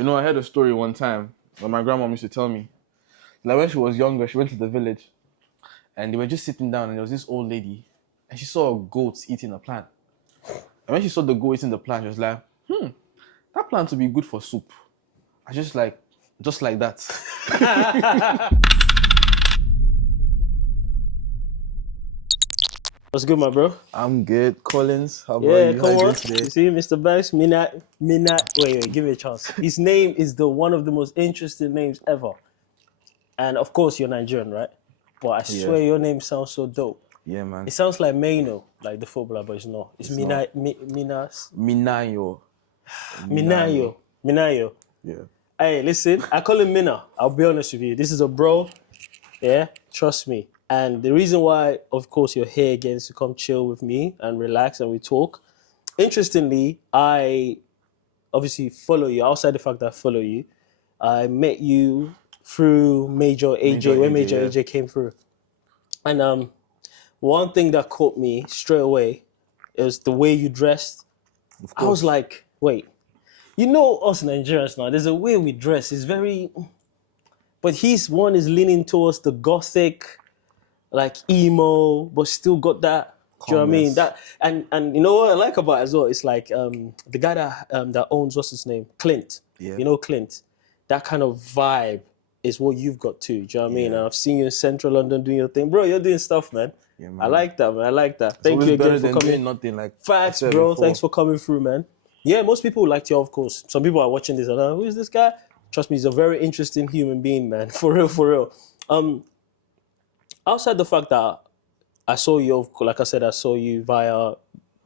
You know, I heard a story one time when my grandma used to tell me. Like when she was younger, she went to the village and they were just sitting down and there was this old lady and she saw a goat eating a plant. And when she saw the goat eating the plant, she was like, that plant would be good for soup. I just like that. What's good, my bro? I'm good. Collins, how about Yeah, you? come How you on. doing today? You see, Mr. Banks, wait, give me a chance. His name is one of the most interesting names ever. And of course, you're Nigerian, right? But I swear your name sounds so dope. Yeah, man. It sounds like MINAINYO, like the footballer, but it's not. It's not. MINAINYO. MINAINYO. MINAINYO. Yeah. Hey, listen, I call him Mina. I'll be honest with you. This is a bro. Yeah, trust me. And the reason why, of course, you're here again is to come chill with me and relax and we talk. Interestingly, I obviously follow you. Outside the fact that I follow you, I met you through Major AJ, when Major AJ came through. And one thing that caught me straight away is the way you dressed. I was like, wait, you know us Nigerians now, there's a way we dress. It's very... But his one is leaning towards the gothic, like emo, but still got that. Do you know what I mean? That and you know what I like about it as well? It's like the guy that owns, what's his name? Clint. Yeah. You know Clint. That kind of vibe is what you've got too. Do you know what I mean? And I've seen you in Central London doing your thing, bro. You're doing stuff, man. Yeah, man. I like that, man. I like that. Thank you again for coming. Nothing like facts, bro. Before. Thanks for coming through, man. Yeah, most people like you, of course. Some people are watching this and like, who is this guy? Trust me, he's a very interesting human being, man. For real, for real. Outside the fact that I saw you, like I said, I saw you via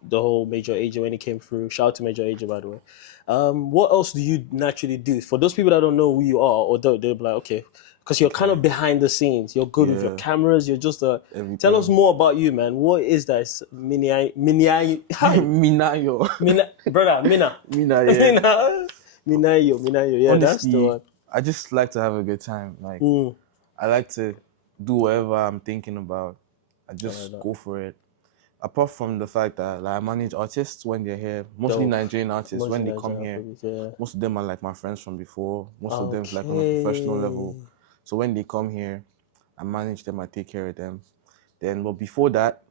the whole Major AJ when he came through. Shout out to Major AJ, by the way. What else do you naturally do? For those people that don't know who you are, or they'll be like, okay, because you're kind of behind the scenes. You're good with your cameras. You're just tell us more about you, man. What is that? MINAINYO. Brother, Mina. Mina, yeah. MINAINYO. Yeah, honestly, that's the one. I just like to have a good time. Like, I like to do whatever I'm thinking about. I just go for it. Apart from the fact that like, I manage artists when they're here, mostly Nigerian artists, when they come here. Most of them are like my friends from before. Most of them like on a professional level. So when they come here, I manage them, I take care of them. But before that,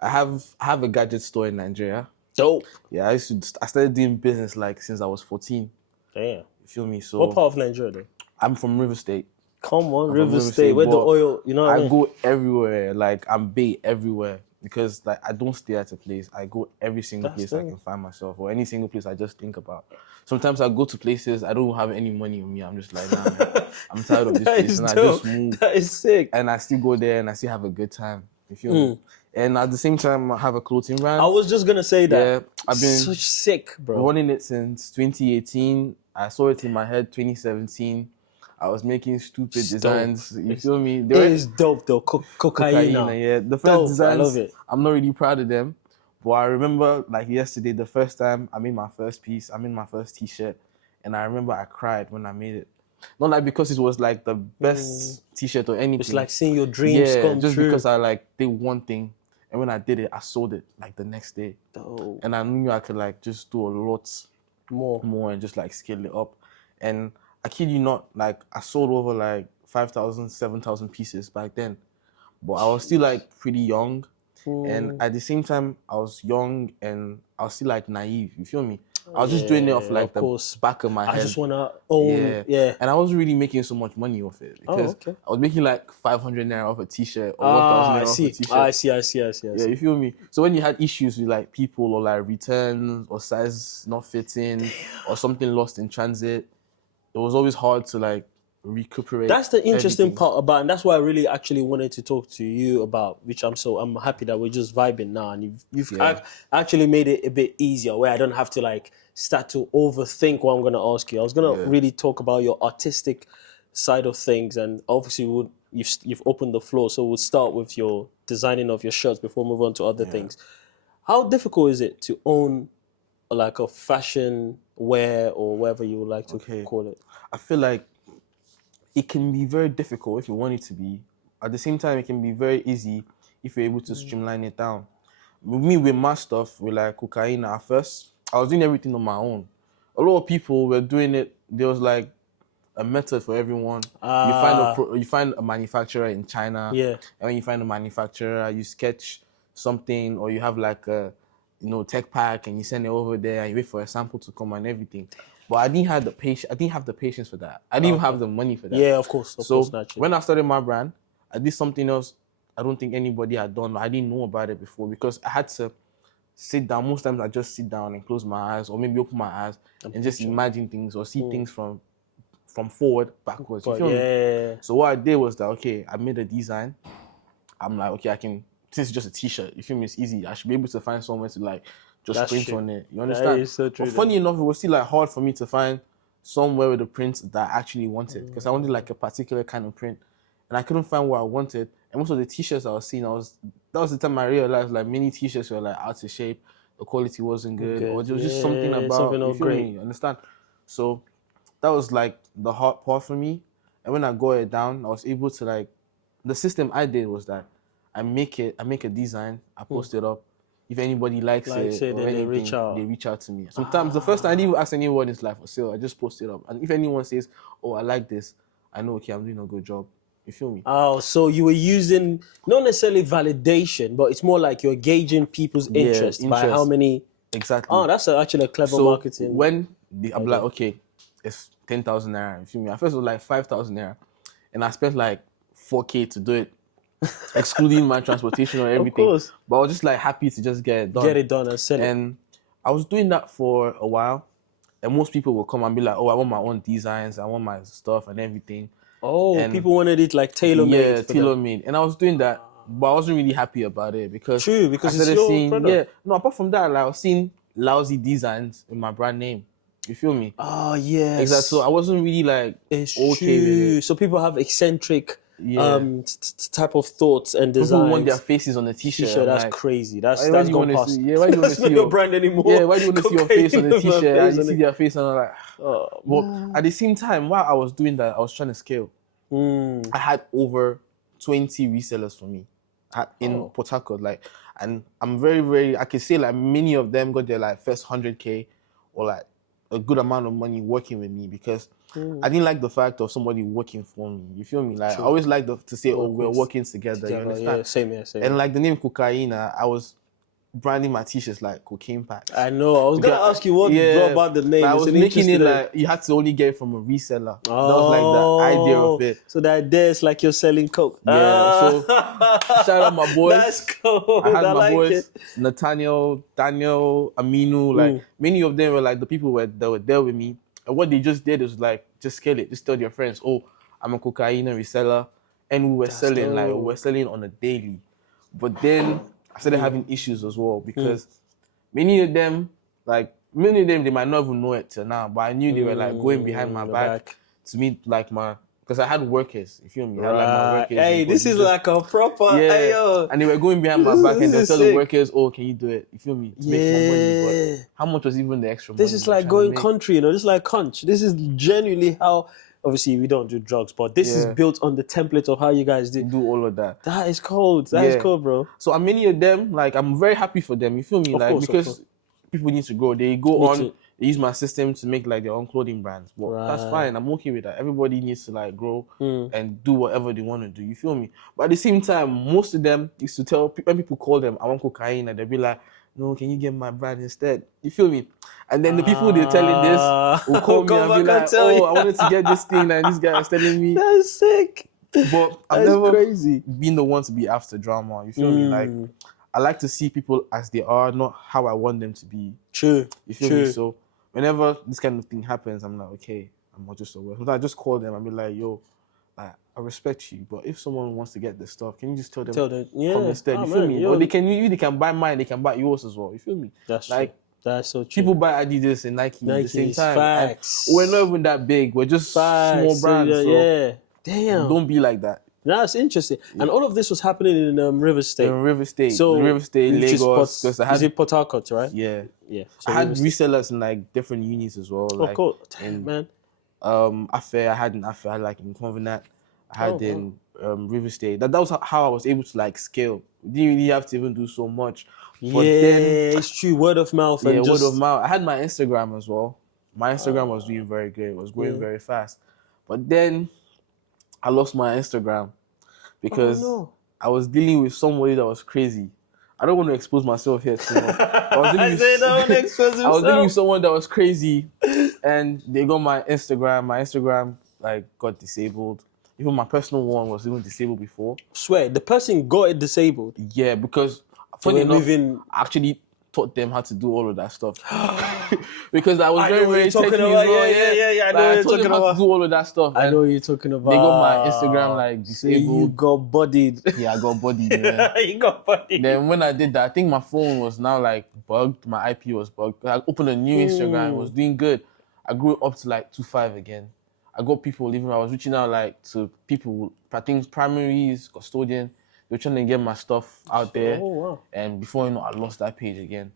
I have a gadget store in Nigeria. Dope. Yeah, I started doing business like since I was 14. Damn. You feel me? So what part of Nigeria though? I'm from River State. Come on, River State, where the oil, you know what I mean? I go everywhere, like I'm bait everywhere because like I don't stay at a place. I go every single place I can find myself or any single place I just think about. Sometimes I go to places I don't have any money on me. I'm just like, nah, man, I'm tired of this place and I just move. That is sick. And I still go there and I still have a good time. You feel me? And at the same time, I have a clothing brand. I was just gonna say that. Yeah, I've been such sick, bro. Running it since 2018. I saw it in my head 2017. I was making stupid designs. You feel me? It is dope though. Coccaina. Yeah, the first designs. I love it. I'm not really proud of them, but I remember like yesterday, the first time I made my first piece. I made my first T-shirt, and I remember I cried when I made it. Not like because it was like the best T-shirt or anything. It's like seeing your dreams come just true. Because I like did one thing, and when I did it, I sold it like the next day. Dope. And I knew I could like just do a lot more and just like scale it up. And I kid you not, like I sold over like 5,000, 7,000 pieces back then. But I was still like pretty young. And at the same time, I was young and I was still like naive. You feel me? I was just doing it off like the back of my head. I just want to own, And I wasn't really making so much money off it. Because I was making like 500 naira off a T-shirt or 1,000 naira off a T-shirt. I see. Yeah, you feel me? So when you had issues with like people or like returns or size not fitting or something lost in transit, it was always hard to like recuperate. That's the interesting part about, and that's why I really actually wanted to talk to you about, which I'm happy that we're just vibing now, and you've actually made it a bit easier where I don't have to like start to overthink what I'm going to ask you. I was going to really talk about your artistic side of things, and obviously you've opened the floor, so we'll start with your designing of your shirts before we move on to other things. How difficult is it to own like a fashion wear or whatever you would like to call it? I feel like it can be very difficult if you want it to be. At the same time, it can be very easy if you're able to streamline it down. With me, with my stuff, with like Coccaina, at first, I was doing everything on my own. A lot of people were doing it there was like a method for everyone. You find a manufacturer in China. Yeah. And when you find a manufacturer, you sketch something, or you have like a tech pack, and you send it over there, and you wait for a sample to come and everything. But I didn't have the patience. I didn't have the patience for that. I didn't even have the money for that. Yeah, of course. So naturally. when I started my brand, I did something else I don't think anybody had done. I didn't know about it before, because I had to sit down. Most times I just sit down and close my eyes, or maybe open my eyes and just imagine things, or see things from forward, backwards. You feel me? So what I did was that, okay, I made a design. I'm like, okay, I can, since it's just a t-shirt, you feel me, it's easy. I should be able to find somewhere to like just print on it. You understand? That is so true. But funny enough, it was still like hard for me to find somewhere with a print that I actually wanted, because I wanted like a particular kind of print, and I couldn't find what I wanted. And most of the t-shirts I was seeing, that was the time I realized like many t-shirts were like out of shape, the quality wasn't good, or there was just something about, you feel me? You understand? So that was like the hard part for me. And when I got it down, I was able to like, the system I did was that I make a design, I post it up. If anybody likes it or anything, they reach out to me. Sometimes the first time I didn't even ask anyone it's like for sale, I just post it up. And if anyone says, oh, I like this, I know, okay, I'm doing a good job. You feel me? Oh, so you were using not necessarily validation, but it's more like you're gauging people's interest by how many. Exactly. Oh, that's actually a clever marketing. When I'm like, okay, it's 10,000 naira. You feel me? At first it was like 5,000 naira, and I spent like 4K to do it, excluding my transportation or everything. Of course. But I was just like happy to just get it done. Get it done and sell it. And I was doing that for a while, and most people will come and be like, oh, I want my own designs, I want my stuff and everything. Oh, and people wanted it like tailor-made. Yeah, tailor-made. And I was doing that, but I wasn't really happy about it, because it's your product. Yeah, no, apart from that, like, I was seeing lousy designs in my brand name. You feel me? Oh, yes. Exactly. So I wasn't really like okay with it. So people have eccentric type of thoughts and designs. People want their faces on the t-shirt. That's like, crazy. That's gone past. Why do you want to see your brand anymore? Yeah, why do you want to see your face on the t-shirt and you see their face and I'm like, but at the same time, while I was doing that, I was trying to scale. I had over 20 resellers for me in Port Harcourt, like, and I'm very, very, I can say like many of them got their like first 100K or like a good amount of money working with me, because I didn't like the fact of somebody working for me. You feel me? Like, I always like to say, oh, we're working together. You understand? Yeah, same here. And like the name Coccaina, I was branding my t-shirts like cocaine packs. I know. I was going to ask you what brought about the name. I was making it like you had to only get it from a reseller. That was like the idea of it. So the idea is like you're selling coke. Yeah. So shout out my boys. That's cool. I had my boys, Nathaniel, Daniel, Aminu. Like many of them were like the people that were there with me. And what they just did is like, just scale it. Just tell your friends, oh, I'm a Coccaina reseller. And we were selling on a daily. But then I started having issues as well, because many of them, they might not even know it till now, but I knew they were like going behind my back to meet like because I had workers, you feel me? I had like my workers. Hey, this is like a proper, and they were going behind my back and they'll tell the workers, oh, can you do it? You feel me? To make more money, but how much was even the extra money? This is like going country, this is like conch. This is genuinely how, obviously we don't do drugs, but this is built on the template of how you guys do all of that. That is cold. That is cold, bro. So many of them, like, I'm very happy for them, you feel me? Because people need to grow. They go on, they use my system to make like their own clothing brands. But that's fine. I'm okay with that. Everybody needs to like grow and do whatever they want to do. You feel me? But at the same time, most of them used to tell when people call them, I want Coccaina, they'll be like, no, can you get my brand instead? You feel me? And then the people they're telling this will call me and be like, oh, I wanted to get this thing and this guy is telling me. That's sick. But I've never been the one to be after drama. You feel me? Like, I like to see people as they are, not how I want them to be. True. You feel me? So whenever this kind of thing happens, I'm like, okay, I'm not just aware. Sometimes I just call them and be like, yo, like, I respect you, but if someone wants to get this stuff, can you just tell them come instead? You feel me? Or they can buy mine, they can buy yours as well. You feel me? That's like true. That's so true. People buy Adidas and Nike at the same time. Facts. We're not even that big. We're just small brands. So damn. Don't be like that. That's interesting. And all of this was happening in River State. In River State. So River State, Lagos. Is it Port Harcourt, right? Yeah. Yeah. So I had resellers in like different unis as well. Of course. Damn, man. Affair, I had like in Conversational. I had in River State. That was how I was able to like scale. Didn't really have to even do so much. But then, it's true. Word of mouth. Yeah, word of mouth. I had my Instagram as well. My Instagram was doing very good. It was growing very fast. But then I lost my Instagram because I was dealing with somebody that was crazy. I don't want to expose myself here too much. I was dealing with someone that was crazy, and they got my Instagram. My Instagram like got disabled. Even my personal one was even disabled before. Swear, the person got it disabled. Yeah, because funny enough, I actually taught them how to do all of that stuff. Because I was very technical. Yeah. I know what you're talking about. How to do all of that stuff. I know what you're talking about. They got my Instagram like disabled. You got bodied. Yeah, I got bodied. Yeah. You got bodied. Then when I did that, I think my phone was now like bugged. My IP was bugged. I opened a new Instagram. It was doing good. I grew up to like 2.5 again. I got people even. I was reaching out like to people. I think primaries, custodian. They were trying to get my stuff out there. Oh, wow. And before you know, I lost that page again.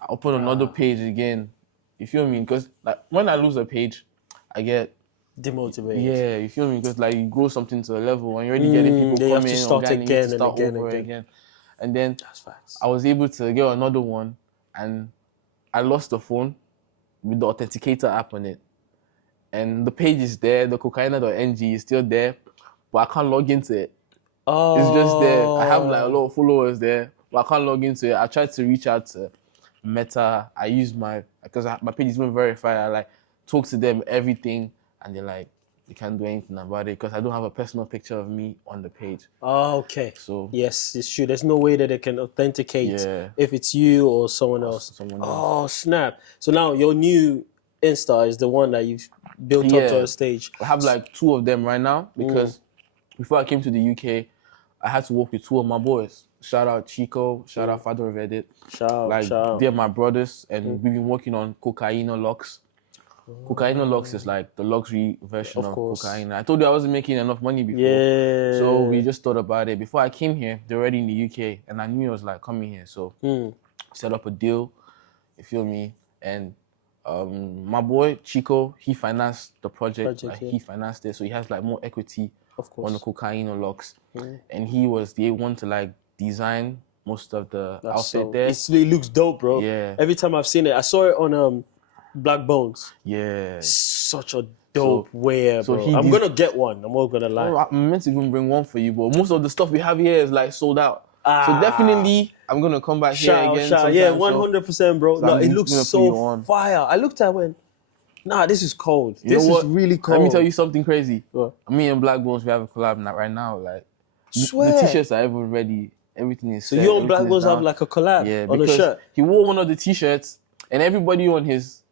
I opened another page again. You feel me? Because like when I lose a page, I get demotivated. Yeah, you feel me? Because like you grow something to a level when you're already getting people coming in, start again and again. And then I was able to get another one, and I lost the phone with the authenticator app on it. And the page is there, the Coccaina.ng is still there, but I can't log into it. Oh. It's just there. I have like a lot of followers there, but I can't log into it. I tried to reach out to Meta. I use because my page is even verified. I like talk to them everything, and they're like, you can't do anything about it because I don't have a personal picture of me on the page. Oh, okay. So yes, it's true. There's no way that they can authenticate if it's you or someone else. Oh, snap. So now your new Insta is the one that you've built up to a stage. I have like 2 of them right now because before I came to the UK, I had to work with 2 of my boys. Shout out Chico, shout out Father of Edit. Shout out. They're my brothers, and we've been working on Coccaina locks. Coccaina locks is like the luxury version of Coccaina. I told you I wasn't making enough money before. Yeah. So we just thought about it. Before I came here, they're already in the UK, and I knew I was like coming here. So set up a deal, you feel me? And my boy Chico, he financed the project. He financed it, so he has like more equity on the Coccaina locks. And he was the one to like design most of the outfit there. It looks dope, bro. Yeah. Every time I've seen it, I saw it on BLAQBONEZ. Yeah. Such a dope wear, bro. I'm gonna get one. I'm not gonna lie. Oh, I'm meant to even bring one for you, but most of the stuff we have here is like sold out. So definitely, I'm gonna come back here again. Yeah, 100%, bro. No, it looks so fire. I looked at when. Nah, this is cold. This is really cold. Let me tell you something crazy. What? Me and BLAQBONEZ, we have a collab right now. Like, swear. The t-shirts are even ready. Everything is set. So you and BLAQBONEZ have like a collab on a shirt? He wore one of the t-shirts, and everybody on his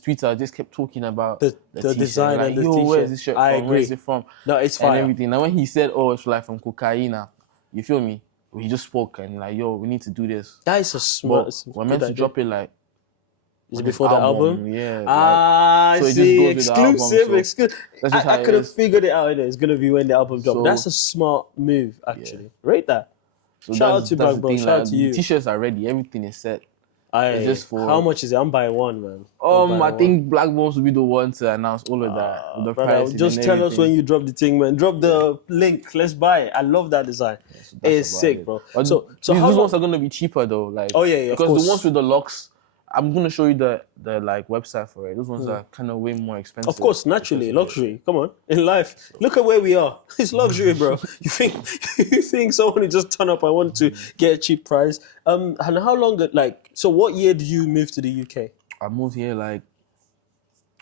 Twitter just kept talking about the design like, of the t-shirt. Where is this shirt from? Where is it from? No, it's fire. And everything. And when he said, oh, it's like from Coccaina, you feel me? He just spoke and like, yo, we need to do this. That is a smart. We're meant to drop it like. Is it before the album? Yeah. So it see, exclusive. I could have figured it out. It's gonna be when the album drops. That's a smart move, actually. Rate that. So shout out to BLAQBONEZ. Shout out to you. The t-shirts are ready. Everything is set. It's just for how much is it? I'm buying one, man. I think BLAQBONEZ will be the one to announce all of that. The price. Just tell us when you drop the thing, man. Drop the link. Let's buy it. I love that design. It's sick, bro. So these ones are gonna be cheaper though. Like because the ones with the locks, I'm gonna show you the like website for it. Those ones are kind of way more expensive. Of course, naturally, luxury. Come on, in life, look at where we are. It's luxury, bro. You think someone who just turn up? I want to get a cheap price. And how long? So what year did you move to the UK? I moved here like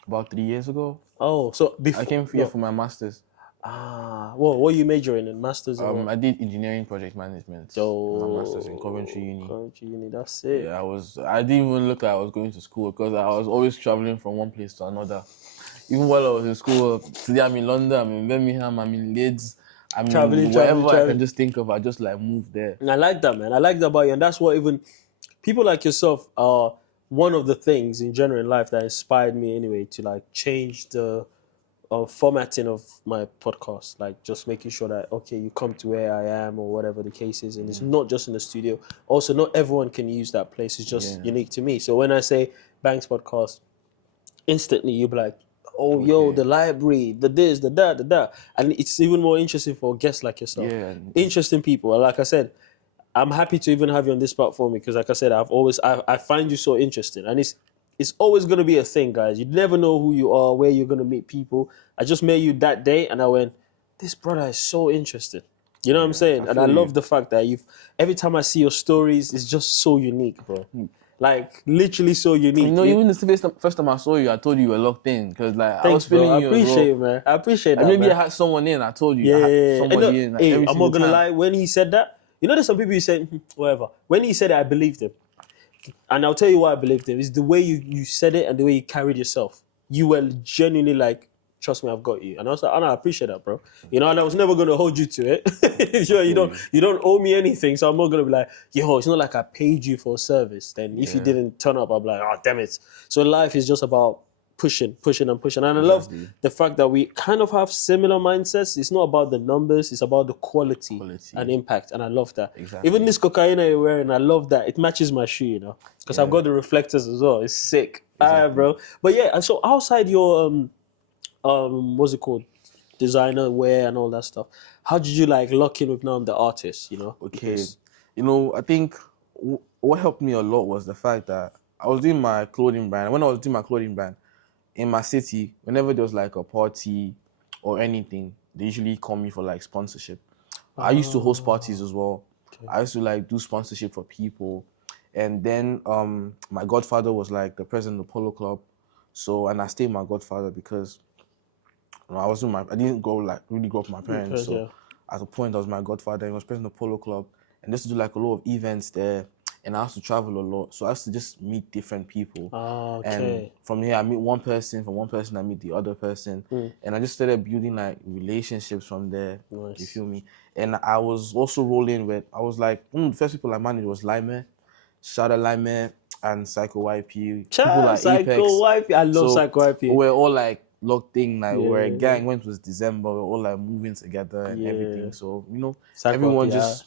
about 3 years ago. Oh, so before I came here for my masters. Well, what are you majoring in? Masters? I did engineering project management. My masters in Coventry Uni. Coventry Uni, that's it. Yeah, I didn't even look like I was going to school because I was always traveling from one place to another. Even while I was in school, today I'm in London, I'm in Birmingham, I'm in Leeds. I'm traveling, wherever I can just think of, I just like move there. And I like that, man. I like that about you, and that's what even people like yourself are one of the things in general in life that inspired me anyway to like change the formatting of my podcast, like just making sure that you come to where I am or whatever the case is, and it's not just in the studio. Also, not everyone can use that place. It's just unique to me. So when I say Banks Podcast, instantly you'll be like, yo, the library, the this, the that, and it's even more interesting for guests like yourself. Yeah, interesting people. And like I said, I'm happy to even have you on this platform because, like I said, I find you so interesting, and it's it's always going to be a thing, guys. You never know who you are, where you're going to meet people. I just met you that day, and I went, this brother is so interesting. You know what I'm saying? And I love the fact that every time I see your stories, it's just so unique, bro. Like, literally so unique. You know, even the first time I saw you, I told you were locked in. Because, like, Thanks, I was feeling bro. you. I appreciate it, man. I appreciate that, maybe man. I had someone in. I told you. Yeah, I had somebody in. Like, hey, every I'm single not going to time. lie. When he said that, you know, there's some people who say, whatever. When he said it, I believed him. And I'll tell you why I believed him. It's the way you said it and the way you carried yourself. You were genuinely like, trust me, I've got you. And I was like, I appreciate that, bro. You know, and I was never going to hold you to it. Sure, you don't owe me anything, so I'm not going to be like, yo, it's not like I paid you for a service. Then if you didn't turn up, I'll be like, oh, damn it. So life is just about pushing. And I love the fact that we kind of have similar mindsets. It's not about the numbers, it's about the quality. And impact. And I love that. Exactly. Even this Coccaina you're wearing, I love that. It matches my shoe, you know, because I've got the reflectors as well. It's sick. Exactly. All right, bro. But yeah, so outside your what's it called, designer wear and all that stuff, how did you like lock in with now the artist, you know? Okay, you know, I think what helped me a lot was the fact that I was doing my clothing brand. When I was doing my clothing brand in my city, whenever there was like a party or anything, they usually call me for like sponsorship. I used to host parties as well. I used to like do sponsorship for people. And then my godfather was like the president of the Polo Club. So, and I stayed with my godfather because I didn't really grow up with my parents. So at a point I was my godfather, he was president of the Polo Club. And just to do like a lot of events there. And I used to travel a lot. So I used to just meet different people. And from here I meet one person, from one person I meet the other person. And I just started building like relationships from there. Nice. You feel me? And I was also rolling with, I was like, the first people I managed was Lime, shout out Lime and Psycho YP. People like Psycho Apex. YP. I love Psycho YP. We're all like locked in, like we're a gang. When it was December, we're all like moving together and everything. So, you know, everyone just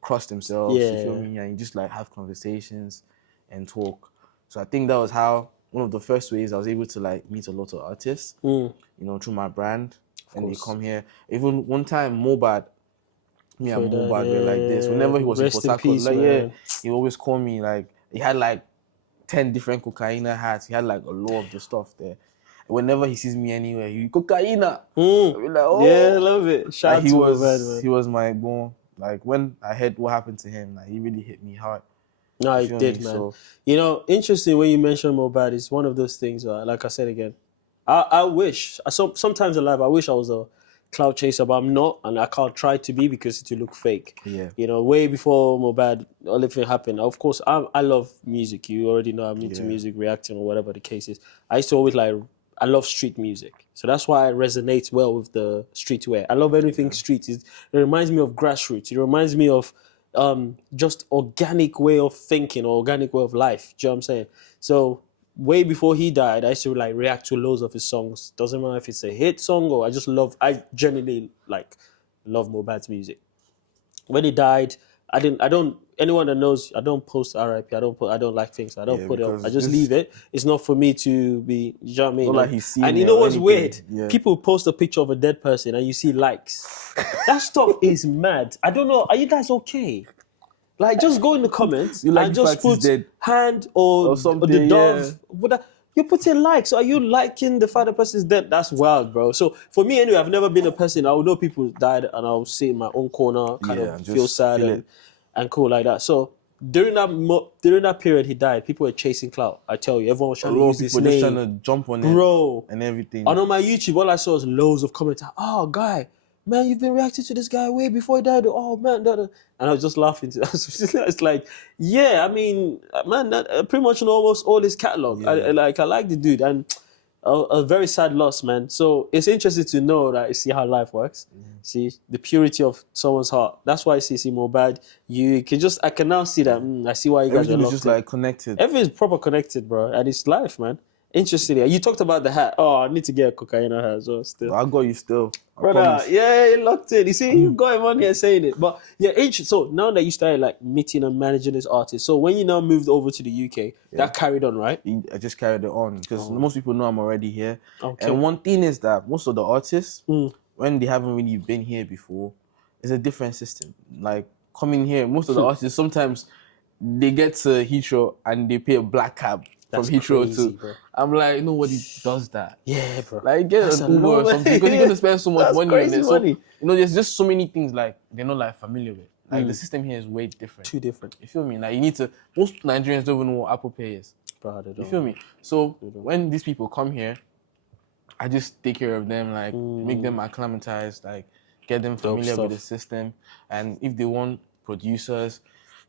crossed themselves, you feel me? And you just like have conversations and talk. So I think that was how, one of the first ways I was able to like meet a lot of artists, you know, through my brand. And they come here. Even one time, MOHBAD, me and MOHBAD were like this. Whenever he was in Port Harcourt, like, he always called me, like, he had like 10 different Coccaina hats. He had like a lot of the stuff there. Whenever he sees me anywhere, he Coccaina. Like, oh. Yeah, I love it. Shout out to MOHBAD, he was my boy. Like, when I heard what happened to him, like, he really hit me hard. No, it did, man. So, you know, interesting when you mention MOHBAD. It's one of those things, like I said again, I wish, sometimes in life, I wish I was a cloud chaser, but I'm not, and I can't try to be because it will look fake. Yeah. You know, way before MOHBAD, all of it happened. Of course, I love music. You already know I'm into music, reacting, or whatever the case is. I used to always I love street music. So that's why I resonate well with the streetwear. I love everything street. It reminds me of grassroots. It reminds me of just organic way of thinking or organic way of life. Do you know what I'm saying? So way before he died, I used to like react to loads of his songs. Doesn't matter if it's a hit song or I genuinely like love MOHBAD's music. When he died, anyone that knows, I don't post RIP. I don't like things. I don't put it up. I just leave it. It's not for me to be, you know what I mean? Like he's seen and you know what's weird? People post a picture of a dead person and you see likes. That stuff is mad. I don't know. Are you guys okay? Like, just go in the comments and just put hand or the dove. You put in likes. So are you liking the fact the person is dead? That's wild, bro. So for me, anyway, I've never been a person. I would know people died and I'll sit in my own corner, kind of feel sad and cool like that. So during that period he died, people were chasing clout. I tell you, everyone was trying to use his name. Just trying to jump on it and everything. And on my YouTube, all I saw was loads of comments. Oh, guy, man, you've been reacting to this guy way before he died. Oh, man. And I was just laughing. It's like, yeah, I mean, man, pretty much know almost all his catalog. I like the dude. And a very sad loss, man. So it's interesting to know that you see how life works. See the purity of someone's heart. That's why I see MOHBAD. I can now see that. I see why you guys are locked in. Everything is just like connected. Everything is proper connected, bro. And it's life, man. Interesting. You talked about the hat. Oh, I need to get a Coccaina hat as well still. I got you still. Brother, you locked in. You see, you got him on here saying it. But yeah, so now that you started like meeting and managing this artist, so when you now moved over to the UK, that carried on, right? I just carried it on because most people know I'm already here. Okay. And one thing is that most of the artists, when they haven't really been here before, it's a different system. Like coming here, most of the artists, sometimes they get to Heathrow and they pay a black cab That's from Heathrow crazy, to. bro. I'm like, nobody does that. Yeah, bro. Like, get That's an a Uber lot, or something because you're gonna spend so much That's money on crazy it. So money. there's just so many things like they're not like familiar with. Like the system here is way different. Too different. You feel me? Like you need to. Most Nigerians don't even know what Apple Pay is. Bro, they don't. You feel me? So when these people come here, I just take care of them, like make them acclimatized, like get them familiar with the system. And if they want producers,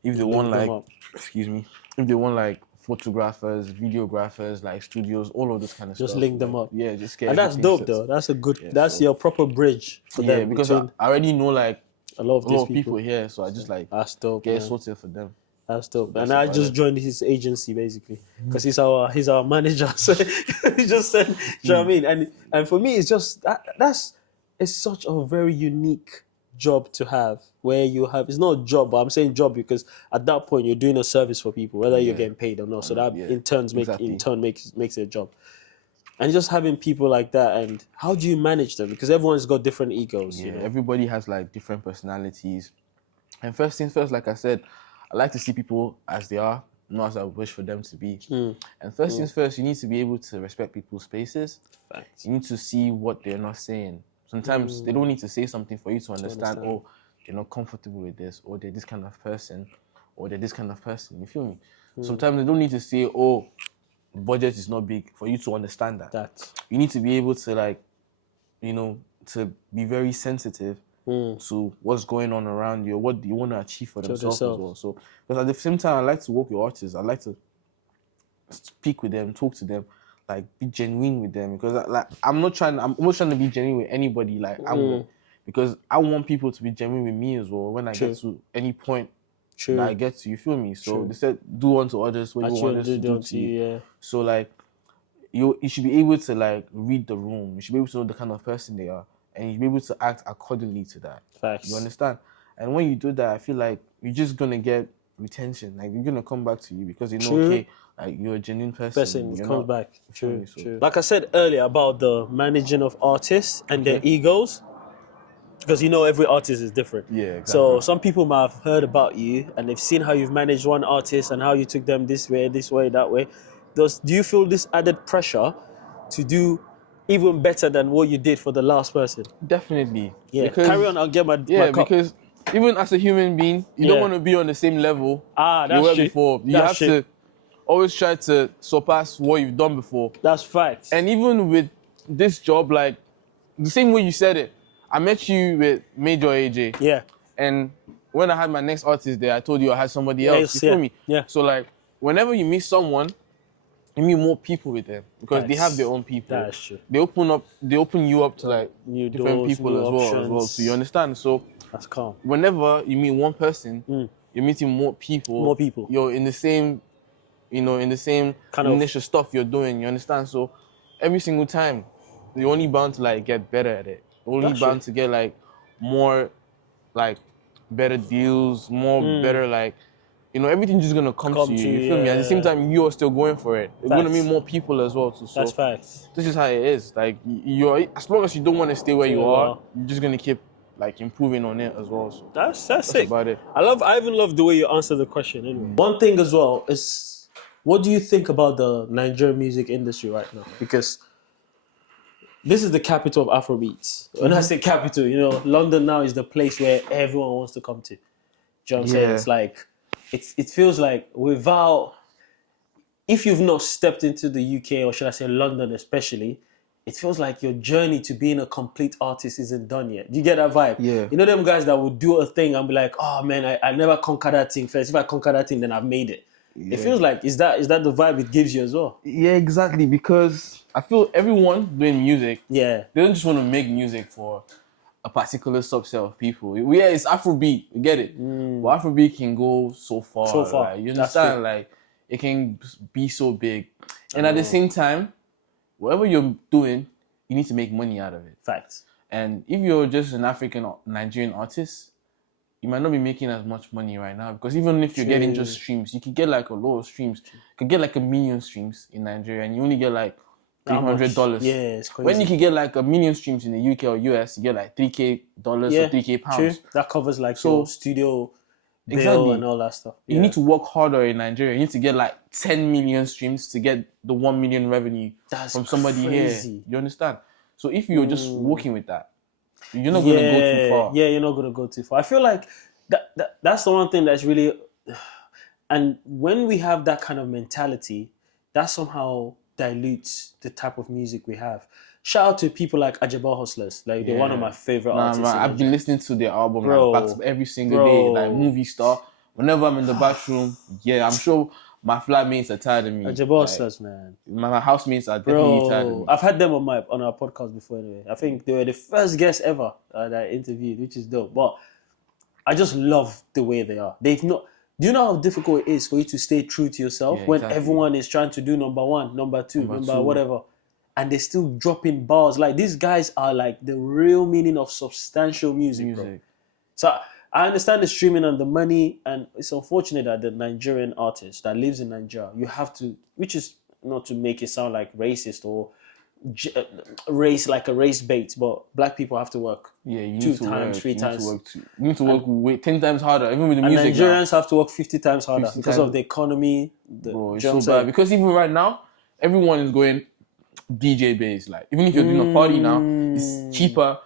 if they want like, if they want like photographers, videographers, like studios, all of this kind of stuff. Just link them up. Yeah, just get. And that's dope though. That's a good. Yeah, that's your proper bridge for them. Yeah, because I already know like a lot of people here, so I just like that's dope, get sorted for them. That's dope. So and I just joined his agency basically because he's our manager. So he just said, do you know what I mean? And for me, it's just it's such a very unique job to have where you have, it's not a job, but I'm saying job because at that point you're doing a service for people, whether you're getting paid or not. So that in turn makes it a job. And just having people like that, and how do you manage them? Because everyone's got different egos. Yeah, you know? Everybody has like different personalities. And first things first, like I said, I like to see people as they are, not as I wish for them to be. And first things first, you need to be able to respect people's spaces. Facts. You need to see what they're not saying. Sometimes they don't need to say something for you to understand, oh, they're not comfortable with this, or they're this kind of person, or they're this kind of person. You feel me? Sometimes they don't need to say, oh, budget is not big for you to understand that. You need to be able to like, to be very sensitive to what's going on around you, what do you want to achieve for themselves as well. So, because at the same time, I like to work with artists. I like to speak with them, talk to them, like be genuine with them. Because I'm not trying to be genuine with anybody. Like because I want people to be genuine with me as well. When I get to any point that I get to, you feel me? So they said, do unto others what you want others to do to you. Yeah. So like, you should be able to like read the room. You should be able to know the kind of person they are. And you should be able to act accordingly to that. Facts. You understand? And when you do that, I feel like you're just gonna get retention. Like you're gonna come back to you because you know, okay, like you're a genuine person. It comes back. True. Like I said earlier about the managing of artists and their egos, because every artist is different. Yeah, exactly. So some people might have heard about you and they've seen how you've managed one artist and how you took them this way, that way. Do you feel this added pressure to do even better than what you did for the last person? Definitely. Yeah. Because, carry on, I'll get my cup. Because even as a human being, you don't want to be on the same level you were before. You have to always try to surpass what you've done before. That's facts. And even with this job, like the same way you said it, I met you with Major AJ. Yeah. And when I had my next artist there, I told you I had somebody else. You feel me? Yeah. So like, whenever you meet someone, you meet more people with them because they have their own people. That's true. They open you up to like new different doors, people new as well. So you understand? So that's calm. Whenever you meet one person, you're meeting more people. More people. You're in the same, in the same kind of initial stuff you're doing. You understand? So every single time, you're only bound to like get better at it. You're only bound to get like more, like better deals, more better like. Everything's just gonna come to you. You feel me? At the same time, you're still going for it. You're gonna meet more people as well. So that's facts. This is how it is. Like as long as you don't want to stay where you are, you're just gonna keep like improving on it as well. So that's sick. About it. I even love the way you answer the question. Anyway, one thing as well is, what do you think about the Nigerian music industry right now? Because this is the capital of Afrobeats. When I say capital, London now is the place where everyone wants to come to. Do you know what I'm saying? It's like. It feels like if you've not stepped into the UK, or should I say London especially, it feels like your journey to being a complete artist isn't done yet. Do you get that vibe? Yeah. You know them guys that would do a thing and be like, oh man, I never conquered that thing first. If I conquer that thing, then I've made it. Yeah. It feels like, is that the vibe it gives you as well? Yeah, exactly. Because I feel everyone doing music, they don't just want to make music for a particular subset of people. Yeah, it's Afrobeat, you get it. But Afrobeat can go so far. Right? You understand? Like, it can be so big. And at the same time, whatever you're doing, you need to make money out of it. Facts. And if you're just an African or Nigerian artist, you might not be making as much money right now. Because even if you're getting just streams, you could get like a lot of streams. You could get like 1 million streams in Nigeria, and you only get like $300. Yeah, it's crazy. When you can get like 1 million streams in the UK or US, you get like $3K or $3K pounds. True. That covers like your studio bill and all that stuff. Yeah. You need to work harder in Nigeria. You need to get like 10 million streams to get the 1 million revenue from somebody crazy. here. You understand? So if you're just working with that, you're not going to go too far. Yeah, you're not going to go too far. I feel like that's the one thing that's really... And when we have that kind of mentality, that somehow dilutes the type of music we have. Shout out to people like Ajabal Hustlers. Like, they're one of my favorite artists. Man, I've been listening to their album like, back to every single day, like Movie Star. Whenever I'm in the bathroom, I'm sure my flatmates are tired of me. Ajabal Hustlers, man. My housemates are definitely tired of me. I've had them on our podcast before anyway. I think they were the first guests ever that I interviewed, which is dope. But I just love the way they are. They've not... Do you know how difficult it is for you to stay true to yourself when everyone is trying to do number one, number two, number whatever, and they're still dropping bars? Like, these guys are like the real meaning of substantial music. Bro. So I understand the streaming and the money, and it's unfortunate that the Nigerian artist that lives in Nigeria, you have to, which is not to make it sound like racist or race like a race bait, but black people have to work you need 2 to times, work. 3 times. You need to work 10 times harder, even with the music. Nigerians have to work 50 times harder because of the economy. Bro, it's so bad. Because even right now, everyone is going DJ based. Like, even if you're doing a party now, it's cheaper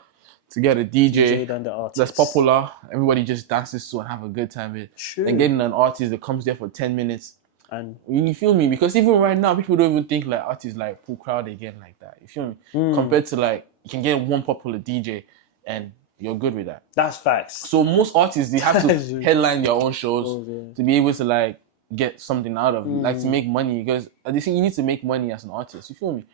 to get a DJ than the artist. That's popular. Everybody just dances to and have a good time with. Then getting an artist that comes there for 10 minutes. And you feel me? Because even right now, people don't even think like artists like pull crowd again like that. You feel me? Compared to like, you can get one popular DJ and you're good with that. That's facts. So most artists, they have to headline their own shows to be able to like get something out of it, like to make money. Because they think you need to make money as an artist. You feel me?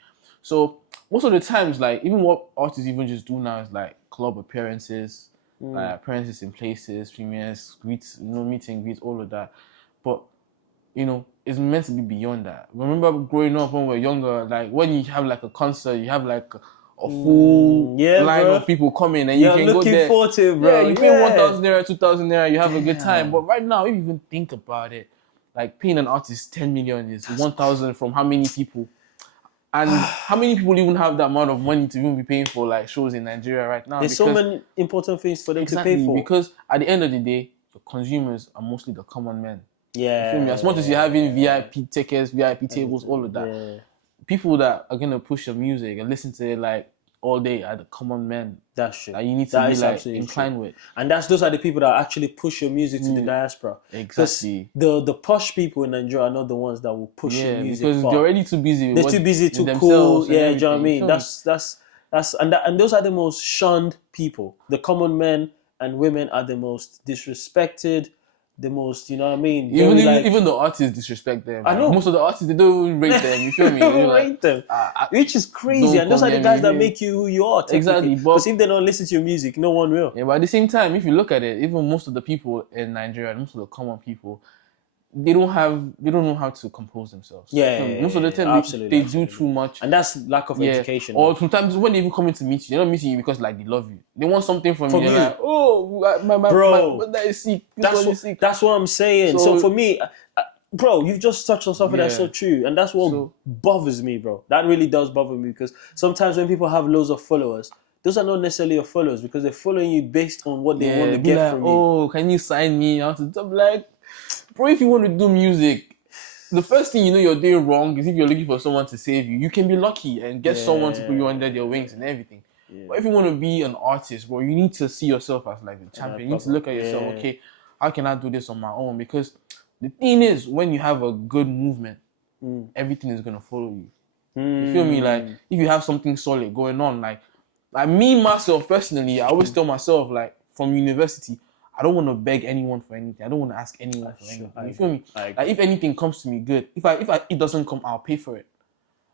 So most of the times, like even what artists even just do now is like club appearances, appearances in places, premieres, greets, meet and greets, all of that. But it's meant to be beyond that. Remember growing up when we were younger, like when you have like a concert, you have like a full line of people coming and you can go there. Looking forward to it, bro. Yeah, you pay 1,000 naira, 2,000 naira, you have a good time. But right now, if you even think about it, like paying an artist 10 million is 1,000 from how many people? And how many people even have that amount of money to even be paying for like shows in Nigeria right now? There's so many important things for them to pay for. Because at the end of the day, the consumers are mostly the common men. Yeah. You feel me? As much as you're having VIP tickets, VIP tables, all of that, people that are gonna push your music and listen to it like all day are the common men. That's true. That you need to be like inclined with. And those are the people that actually push your music to the diaspora. Exactly. The posh people in Nigeria are not the ones that will push your music because far. they're already too busy. They're too busy to cool. Yeah, do you know what I mean? And those are the most shunned people. The common men and women are the most disrespected. The most, you know what I mean? Even the artists disrespect them. I know. Most of the artists, they don't even rate them. You feel me? They don't rate them. Which is crazy. And those are the guys that make you who you are. Exactly. Because if they don't listen to your music, no one will. Yeah, but at the same time, if you look at it, even most of the people in Nigeria, most of the common people, they don't know how to compose themselves. Most of the time they do too much. And that's lack of education. Or sometimes when they even come in to meet you, they're not meeting you because like they love you. They want something from you. They're like, oh, my that is sick. That's what I'm saying. So for me, bro, you've just touched on something that's so true. And that's what bothers me, bro. That really does bother me because sometimes when people have loads of followers, those are not necessarily your followers because they're following you based on what they want to get from you. Oh, can you sign me? I'm like, bro, if you want to do music, the first thing you're doing wrong is if you're looking for someone to save you. You can be lucky and get someone to put you under their wings and everything. But if you want to be an artist, bro, you need to see yourself as like the champion. You need to look at yourself, okay, how can I do this on my own? Because the thing is, when you have a good movement, everything is going to follow you. You feel me? Like, if you have something solid going on, like me, myself, personally, I always tell myself, like, from university, I don't want to beg anyone for anything. I don't want to ask anyone for anything. You feel me? Like if anything comes to me good, if it doesn't come, I'll pay for it.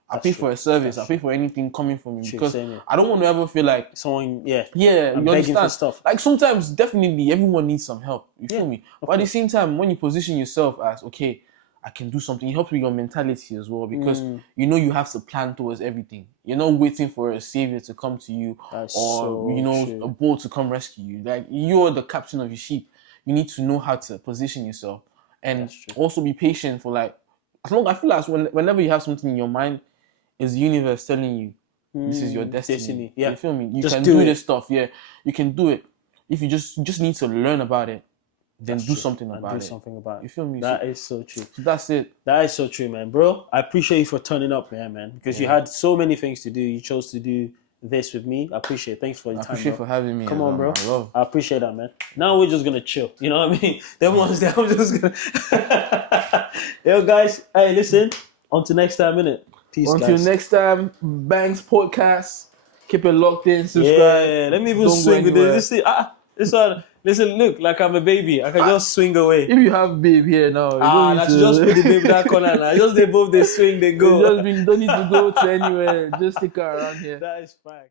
I'll pay for a service. I'll pay for anything coming from me because I don't want to ever feel like someone, you begging understand for stuff. Like sometimes, definitely, everyone needs some help. You feel me? But at the same time, when you position yourself as okay, I can do something, it helps with your mentality as well because you have to plan towards everything. You're not waiting for a savior to come to you a boat to come rescue you. Like you're the captain of your ship. You need to know how to position yourself and also be patient for like as long. I feel like whenever you have something in your mind, is the universe telling you this is your destiny. Yeah, you feel me? You just can do this stuff. Yeah, you can do it. If you just need to learn about it then do something about it. Do something about it. You feel me? That is so true. So that's it. That is so true, man. Bro, I appreciate you for turning up here, man. Because you had so many things to do. You chose to do this with me. I appreciate it. Thanks for your time. I appreciate for having me. Come on, bro. I appreciate that, man. Now we're just gonna chill. You know what I mean? Them ones there, I'm just gonna Yo guys, hey listen. Until next time, innit? Peace. Until next time, Banks Podcast. Keep it locked in, subscribe. Yeah, let me even swing with this. This one. Listen, look, like I'm a baby. I can just swing away. If you have babe here now, that's just put the babe that corner now. Just they both they swing, they go. You don't need to go to anywhere. Just stick her around here. That is fine.